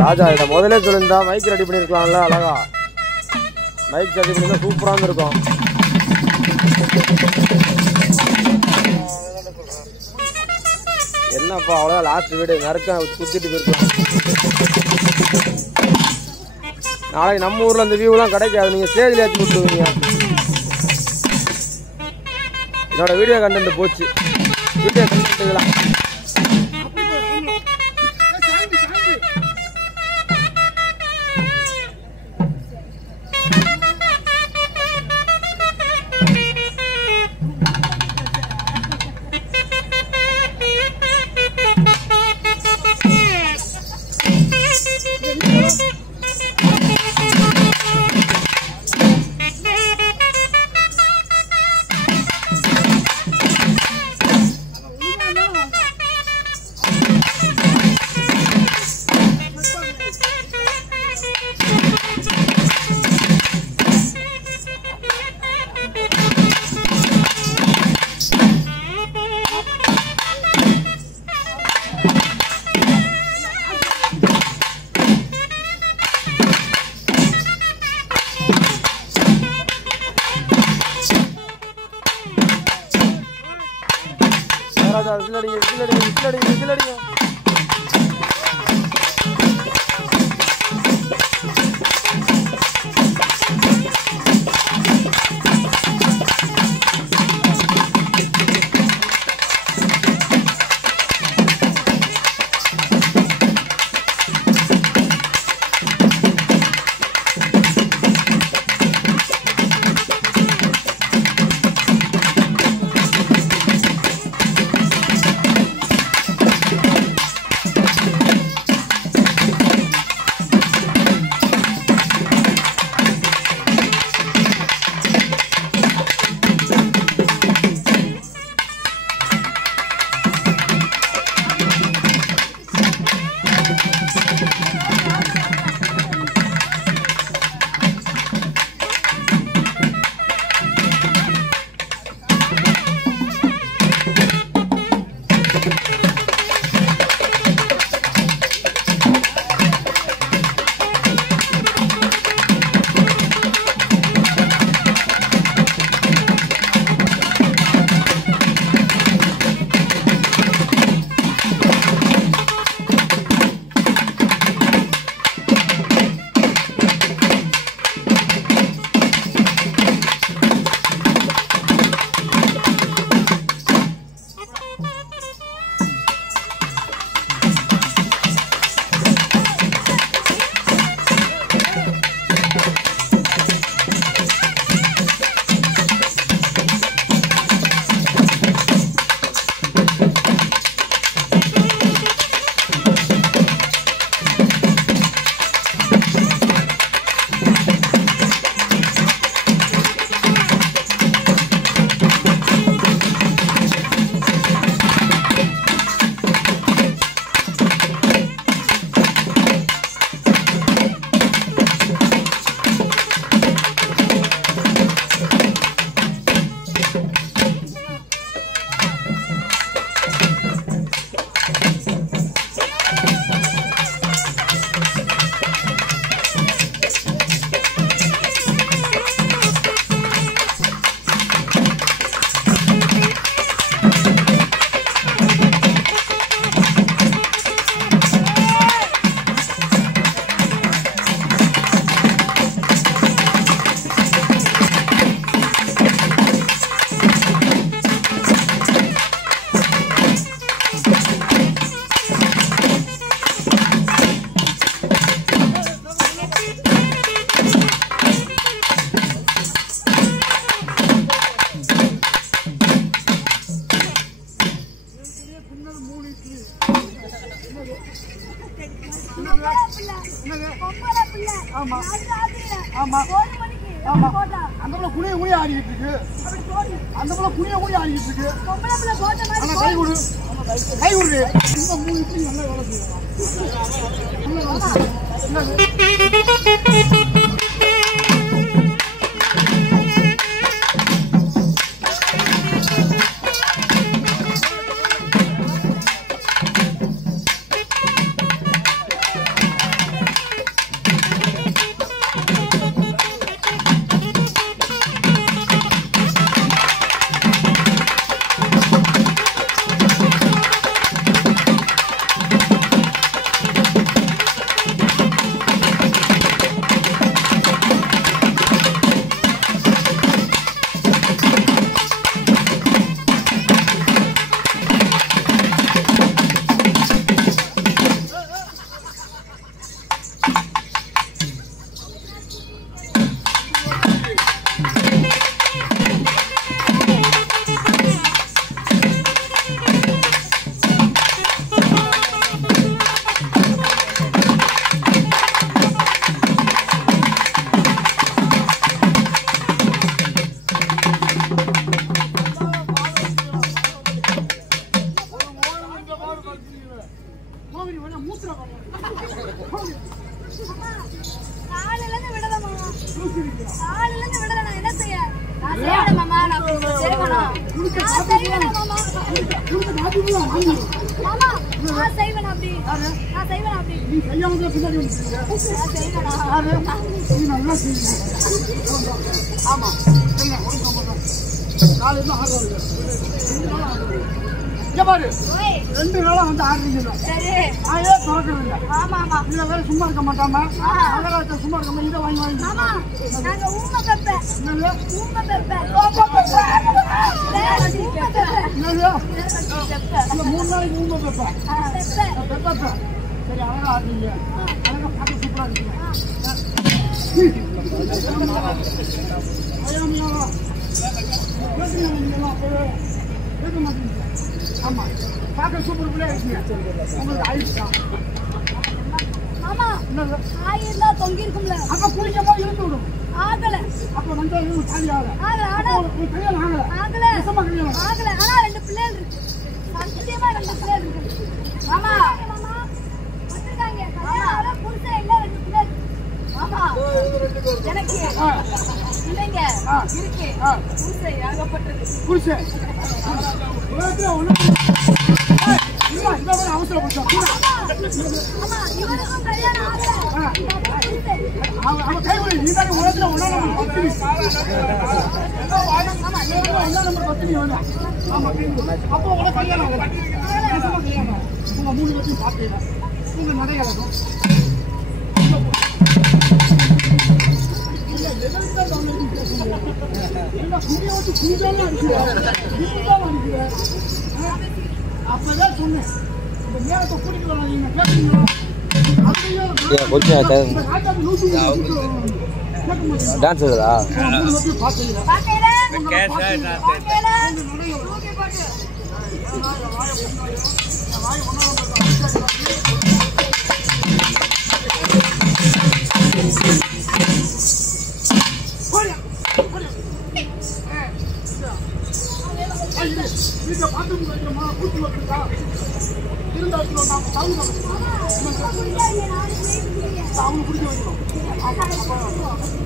ராஜா இதை முதலே சொல்லியிருந்தா மைக் ரெடி பண்ணியிருக்கலாம்ல, அழகா மைக் ரெடி பண்ணியிருந்தா சூப்பராக இருக்கும். என்னப்பா அவ்வளோ லாஸ்ட் வீடு நறுக்க குத்திட்டு போயிருக்கலாம். நாளைக்கு நம்ம ஊரில் அந்த வியூலாம் கிடைக்காது, நீங்கள் ஸ்டேஜில் ஏற்றி விட்டுருவீங்க. என்னோட வீடியோ கண்டென்ட் போச்சு. வீடியோ கண்டென்ட்டுலாம் விசிலடிங்க. ஆமா 1 மணிக்கு ஆமா போட்டா அந்த புள்ள குனிய ஆடிட்டு இருக்கு அந்த புள்ள குனிய ஆடிட்டு இருக்கு பொம்பளை போட்ட மாதிரி ஆனா கை விடு இந்த 3 இட்லி நல்லா வேலை செய்யலாம் ஆமா காலையில ஆர்டர் பாரு 2 நாளா வந்து ஆடுறீங்க சரி ஆயே தரக்குறீங்க ஆமா ஆமா நீங்க வேற சும்மா இருக்க மாட்டாமா நல்ல காலத்துல சும்மா இருக்க இத வாங்கி ஆமா நாங்க ஊம பெப்ப என்னங்க ஊம பெப்ப என்னங்க 3 நாளைக்கு ஊம பெப்ப பெப்ப சரி அழகா ஆடுறீங்க அழகா பாக்க சூப்பரா இருக்கீங்க ஆமா பாக்க சூப்பர் பிள்ளை இருக்கீங்க உங்களுக்கு ஆயிடுச்சா ஆமா ஆயிரா தொங்கி இருக்கும்ல அப்ப குளிக்கமா இருந்து விடும் ஆகல அப்ப வந்து தாலி ஆகல ஆனா கல்யாணம் ஆகல நிசமா கல்யாணம் ஆகல ஆனா 2 பிள்ளைகள் இருக்கு சத்தியமா 2 பிள்ளைகள் இருக்கு ஆமா வந்திருக்காங்க கல்யாணம் புருஷன் இல்ல 2 பிள்ளைகள் ஆமா எனக்கு இல்லைங்க இருக்கு புருஷன் ஆகப்பட்டது புருஷன் அவசரப்பட்டோம் ஆமா இவருக்கும் கல்யாணம் ஆகல அவன் கைவிடு நீ தான் உலகத்துல ஒண்ணா நம்பர் 10 ஆமா அப்போ உனக்கு கல்யாணம் ஆகல கல்யாணம் உங்க 3 பேரும் பாத்தீங்க உங்க நிறைய இருக்கும் அப்பதான் சொன்னேன் இந்த நேரத்தை கூட்டிட்டு வர நீங்க கேட்டீங்களா டான்ஸ் இருக்குதா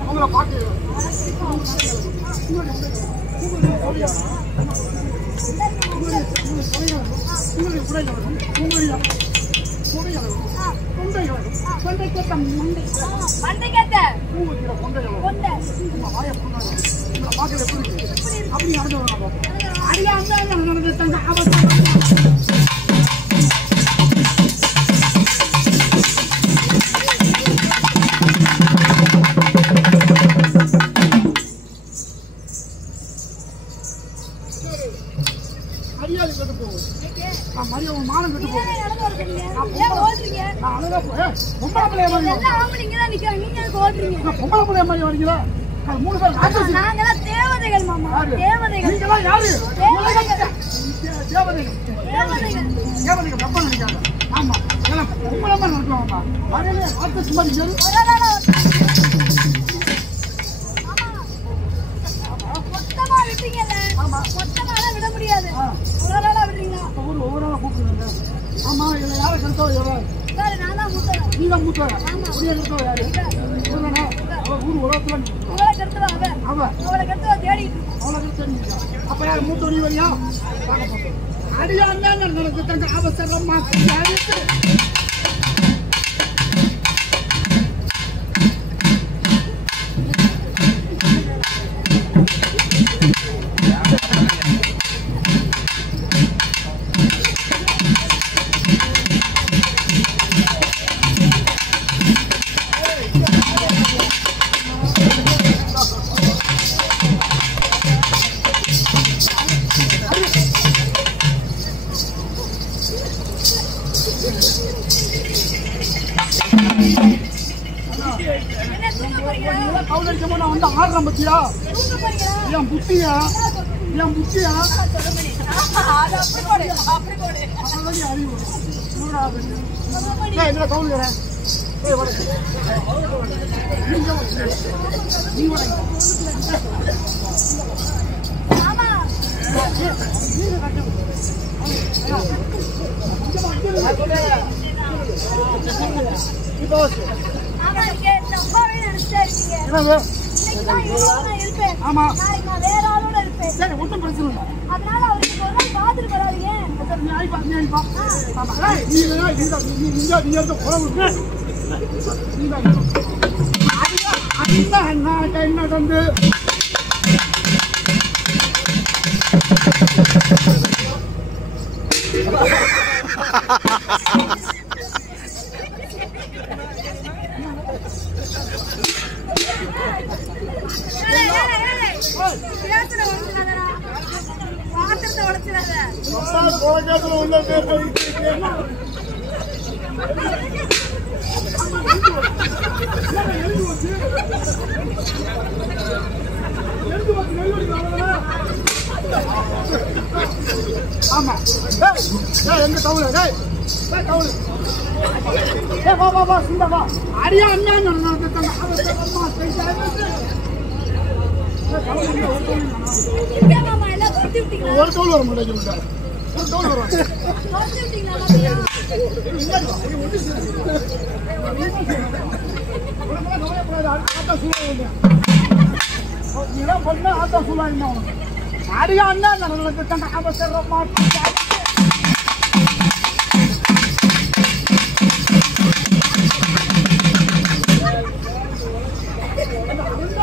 அவங்கள பாட்டு அப்படி மரியாதை கட்டு போகும் மரியாதை மானம் கட்டு போகும் பொம்பளை பிள்ளைய மாதிரி வரீங்களா 3 பேர் நாங்கெல்லாம் தேவதைகள் மாமா தேவதைகள் நீங்கெல்லாம் யாரு தேவதைகள் தேவதைகள் தப்பா நினைக்காங்க ஆமா எல்லாம் பொம்பளை மாதிரி நடக்குவாங்கம்மா அதே வார்த்தை சும்மா உலகத்துல அவளை கருத்துவா அவளை கருத்துவா தேடிட்டு அப்ப யார் மூத்த நீ வரியா அடியா நடக்கு தங்க அவசரமா ஆடுறேன் பத்தியா என் புத்தியா அறிவு கவுலுகிறேன் ஆமா வேற ஆளோட இருப்பேன் சரி ஒன்றும் பிரச்சனை இல்லை அதனால அவருக்கு ஒரு நாள் பாத்துட்டு வராதீங்க என்ன தந்து ஆமா எங்க கவுல கவுல வா சுந்தவா அடியா அண்ணா ஒரு கவுல் வர முடியாது ஒரு கவுல் வரும் ஆத்தா சூழல் அடியா அண்ணா நடக்கு அவசரமா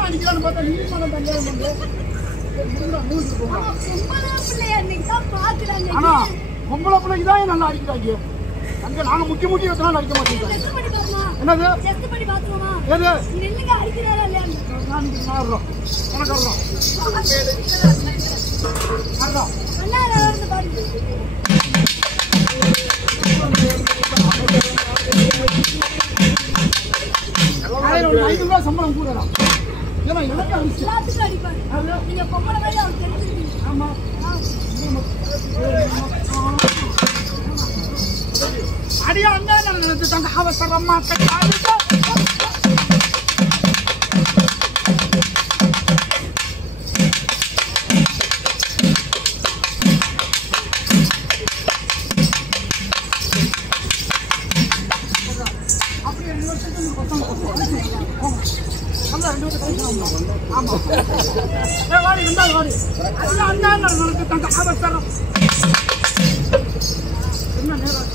அடிக்கலான்னு பார்த்தா நீ மனம் ஆனா பொம்பளை பிள்ளைக்குதான் நல்லா அடிக்கிறாங்க அங்க நாங்க முக்கிய வச்சுலாம் அடிக்க மாட்டேங்கிறோம் என்னது எது ₹5 சம்பளம் கூடலாம் அடியா அண்ணா நினைச்சுட்டாங்க அவசரமா ஆமா வாடி ரெண்டாவது வாடி அண்ணா அண்ணா நடந்துட்டாங்க அவசரம் என்ன நேரம்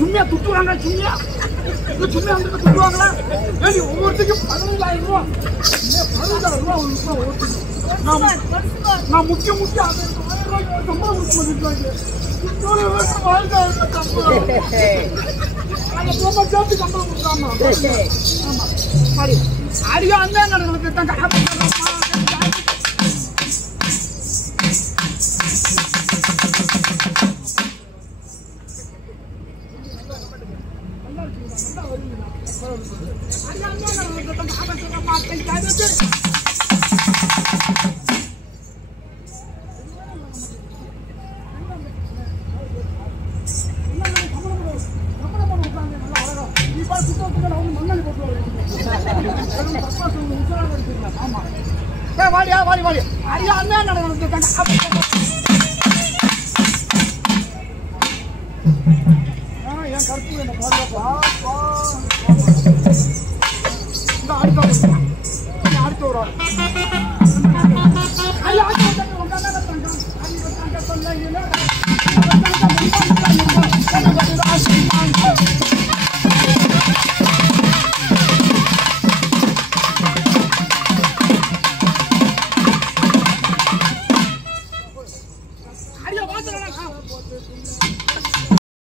சும்மியா துட்டுவாங்க சும்மியா சும்மியா வந்து துட்டுவாங்களா ஒவ்வொருத்தையும் ₹15,000 நான் முக்கிய சம்பளம் சேர்த்து சம்பளம் கொடுத்தாமா அடியா அந்த நடந்துட்டாங்க ஆமா வாடியா வாடி வாடி ஐயா அண்ணா நடந்து என் கருத்து என்ன பாதுகாப்பா இந்த அடுத்த ஒரு ஆள்